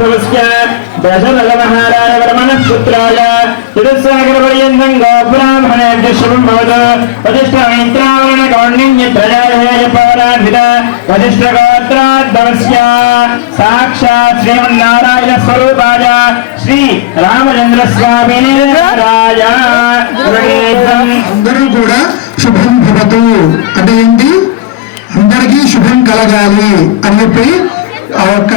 भवस्य दशरथमहाराज वर्मणः पुत्राय चतुस्सागरपर्यन्तं गोब्राह्मणेभ्यः शुभं भवतु वसिष्ठमित्रावरणकौण्डिन्यत्रयाय वसिष्ठगोत्राद्भवस्य साक्षात् श्रीमन्नारायणस्वरूपाय श्री रामचन्द्रस्वामिने राय అందరూ కూడా శుభం భవతు అంటే ఏంటి అందరికీ శుభం కలగాలి అని చెప్పి ఆ యొక్క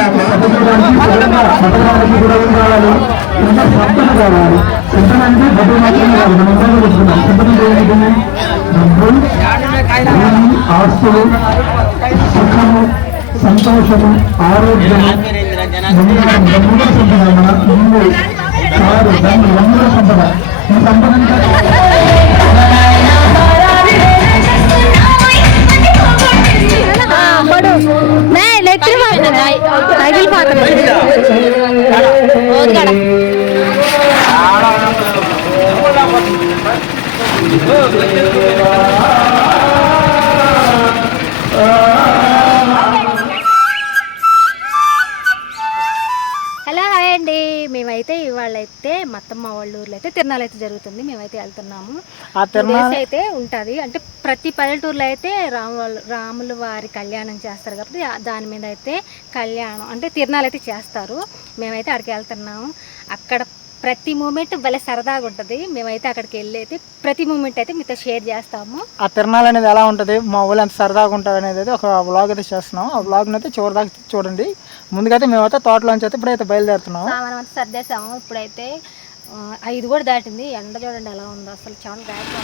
ఆస్తులు సుఖము సంతోషము ఆరోగ్యము సంపద మన ఇల్లు కారు దాన్ని వందల సంపద ఈ సంపద హలో హాయ్ అండి. మేమైతే ఇవాళైతే మత్తమ్మ వాళ్ళ ఊర్లో అయితే తిరునాళ్ళు అయితే జరుగుతుంది. మేమైతే వెళ్తున్నాము. ఆ తిరునాళ్ళు అయితే ఉంటుంది. అంటే ప్రతి పల్లెటూరులో అయితే రాములు వారి కళ్యాణం చేస్తారు కాబట్టి దాని మీద అయితే కళ్యాణం అంటే తిరునాళ్ళు అయితే చేస్తారు. మేమైతే అక్కడికి వెళ్తున్నాము. అక్కడ ప్రతి మూమెంట్ భలే సరదాగా ఉంటుంది. మేమైతే అక్కడికి వెళ్ళి అయితే ప్రతి మూమెంట్ అయితే మీతో షేర్ చేస్తాము. ఆ తిరునాళ్ళు అనేది ఎలా ఉంటుంది, మా ఊళ్ళో ఎంత సరదాగా ఉంటుంది అనేది అయితే ఒక వ్లాగ్ అయితే చేస్తున్నాం. ఆ వ్లాగ్ని అయితే చివరిదాకా చూడండి. ముందుకైతే మేమైతే తోటలోంచి అయితే ఇప్పుడైతే బయలుదేరుతున్నాము. సామాన్ అంతా సర్దేశాము. ఇప్పుడైతే 5 కూడా దాటింది. ఎండ చూడండి ఎలా ఉందో, అసలు చాలా గాయగా.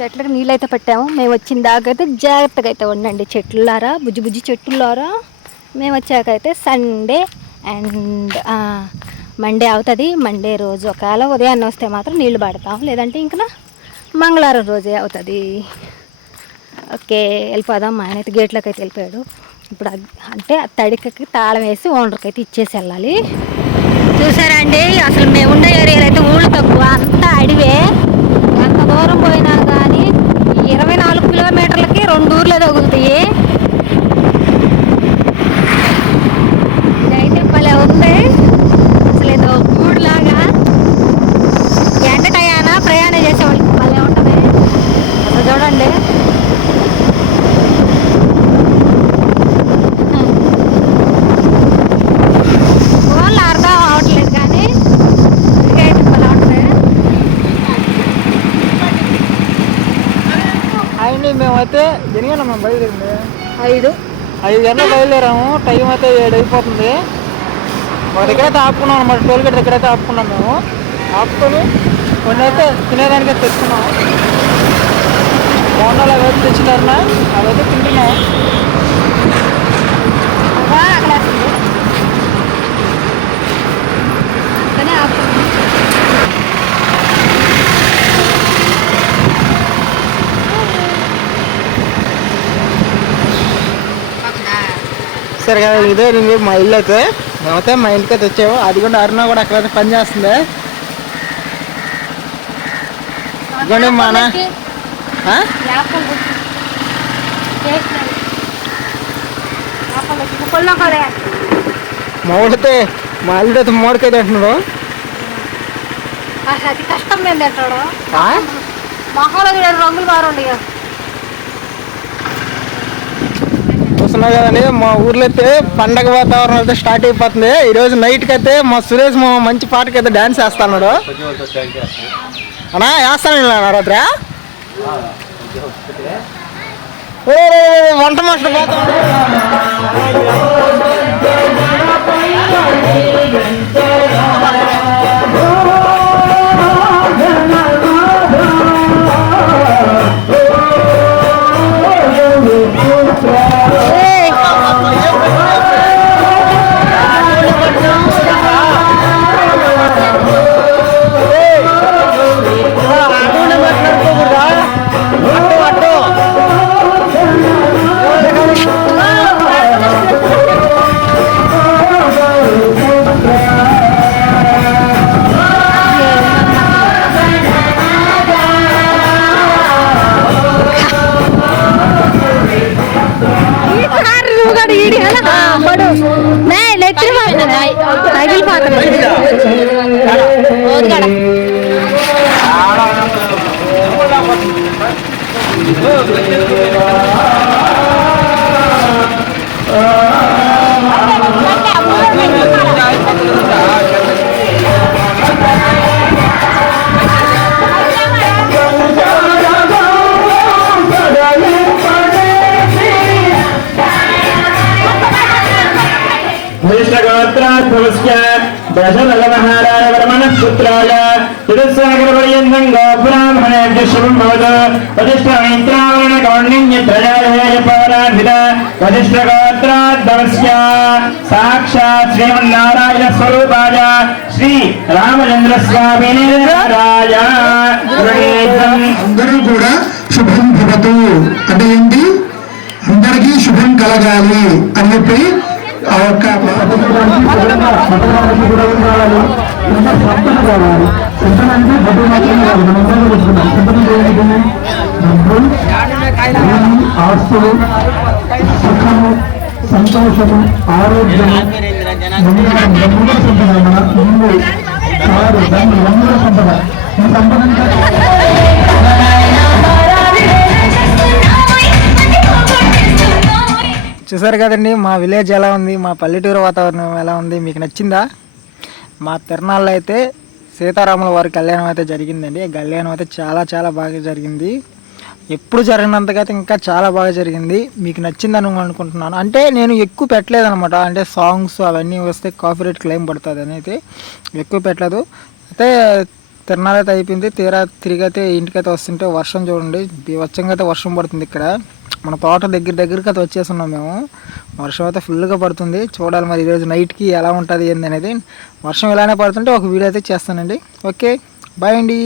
చెట్లకు నీళ్ళు అయితే పెట్టాము. మేము వచ్చిన దాకా అయితే జాగ్రత్తగా అయితే ఉండండి చెట్లులారా, బుజ్జి బుజ్జి చెట్లులారా. మేము వచ్చాకైతే సండే అండ్ మండే అవుతుంది. మండే రోజు ఒకవేళ ఉదయాన్నే వస్తే మాత్రం నీళ్లు పడతాం, లేదంటే ఇంకా మంగళవారం రోజే అవుతుంది. ఓకే వెళ్ళిపోదాం. మా ఆయన అయితే గేట్లోకి అయితే వెళ్ళిపోయాడు. ఇప్పుడు అంటే తడికకి తాళం వేసి ఓనర్కి అయితే ఇచ్చేసి వెళ్ళాలి. చూసారండి అసలు మేము ఉండే ఏరియాలో అయితే ఊళ్ళు తక్కువ, అంతా అడివే. ఎంత దూరం పోయినా కానీ 24 కిలోమీటర్లకి 2 ఊర్లు తగులుతాయి. ఇదైతే భలే ఉంది. అసలు ఏదో ఊళ్ళలాగా ఎండ టయాన ప్రయాణం చేసేవాళ్ళకి భలే ఉంటుంది. అసలు చూడండి ఫోన్లో అర్థం అవట్లేదు కానీ ఇదైతే భలే ఉంటుంది. అండి మేమైతే ఎనిగండి మేము బయలుదేరింది 5 గంటలకు బయలుదేరాము. టైం అయితే 7 అయిపోతుంది. ఒక దగ్గరైతే ఆపుకున్నాం అనమాట. టోల్ గేట్ దగ్గరైతే ఆపుకున్నాం. మేము ఆపుకొని కొన్ని అయితే తినేదానికైతే తెచ్చుకున్నాం. బోండాలు అవైతే తెచ్చినారనా అవైతే తింటున్నాం. ఆకలేస్తుంది కానీ ఆపుకున్నాం. సరే కదా ఇదే నేను మా ఇల్లు అయితే మేమైతే మా ఇంటికైతే వచ్చాము. అది కూడా అరుణ కూడా అక్కడైతే పని చేస్తుంది. ఇదిగోండి మన మామిడితే మా అల్లుడైతే మామిడికాయ తింటున్నాడు. అతి కష్టం మేము తింటాడు. మొహంలో రంగులు బాగుండి చూస్తున్నా కదండి మా ఊర్లో అయితే పండగ వాతావరణం అయితే స్టార్ట్ అయిపోతుంది. ఈరోజు నైట్కి అయితే మా సురేష్ మా మంచి పాటకి అయితే డ్యాన్స్ వేస్తున్నాడు. అన్నా వేస్తాను రాత్రి వంట మాస్టర్ పోతా కూడా ఈడి పడు నెత్తి తగిలిపోతుంది वरिष्ठगोत्रात्मकस्य दशरथमहाराज वर्मणः पुत्राय चतुस्सागरपर्यन्तं गोब्राह्मणेभ्यः शुभं भवतु वसिष्ठमित्रावरणकौण्डिन्यत्रयाय वसिष्ठगोत्राद्भवस्य साक्षात् श्रीमन्नारायणस्वरूपाय श्री रामचन्द्रस्वामिने राय అందరూ కూడా శుభం భవతు అంటే ఏంటి అందరికీ శుభం కలగాలి అని చెప్పి ఆ యొక్క ఆస్తులు సుఖము సంతోషము ఆరోగ్యము సంపద ఇల్లు కారు దాన్ని సంపద ఈ సంపద చూసారు కదండి మా విలేజ్ ఎలా ఉంది, మా పల్లెటూరు వాతావరణం ఎలా ఉంది, మీకు నచ్చిందా? మా తిరునాళ్ళు అయితే సీతారాముల వారి కళ్యాణం అయితే జరిగిందండి. కళ్యాణం అయితే చాలా చాలా బాగా జరిగింది. ఎప్పుడు జరిగినంతగా అయితే ఇంకా చాలా బాగా జరిగింది. మీకు నచ్చిందని అనుకుంటున్నాను. అంటే నేను ఎక్కువ పెట్టలేదనమాట, అంటే సాంగ్స్ అవన్నీ వస్తే కాపీరైట్ క్లెయిమ్ పడుతుంది అని అయితే ఎక్కువ పెట్టలేదు. అయితే తిరునాళ్ళు అయితే అయిపోయింది. తిరిగైతే ఇంటికైతే వస్తుంటే వర్షం చూడండి, బీభత్సంగా అయితే వర్షం పడుతుంది. ఇక్కడ మన తోట దగ్గరికి అయితే వచ్చేస్తున్నాం మేము. వర్షం అయితే ఫుల్గా పడుతుంది. చూడాలి మరి ఈరోజు నైట్కి ఎలా ఉంటుంది ఏంది అనేది. వర్షం ఇలానే పడుతుంటే ఒక వీడియో అయితే చేస్తానండి. ఓకే, బాయ్ అండి.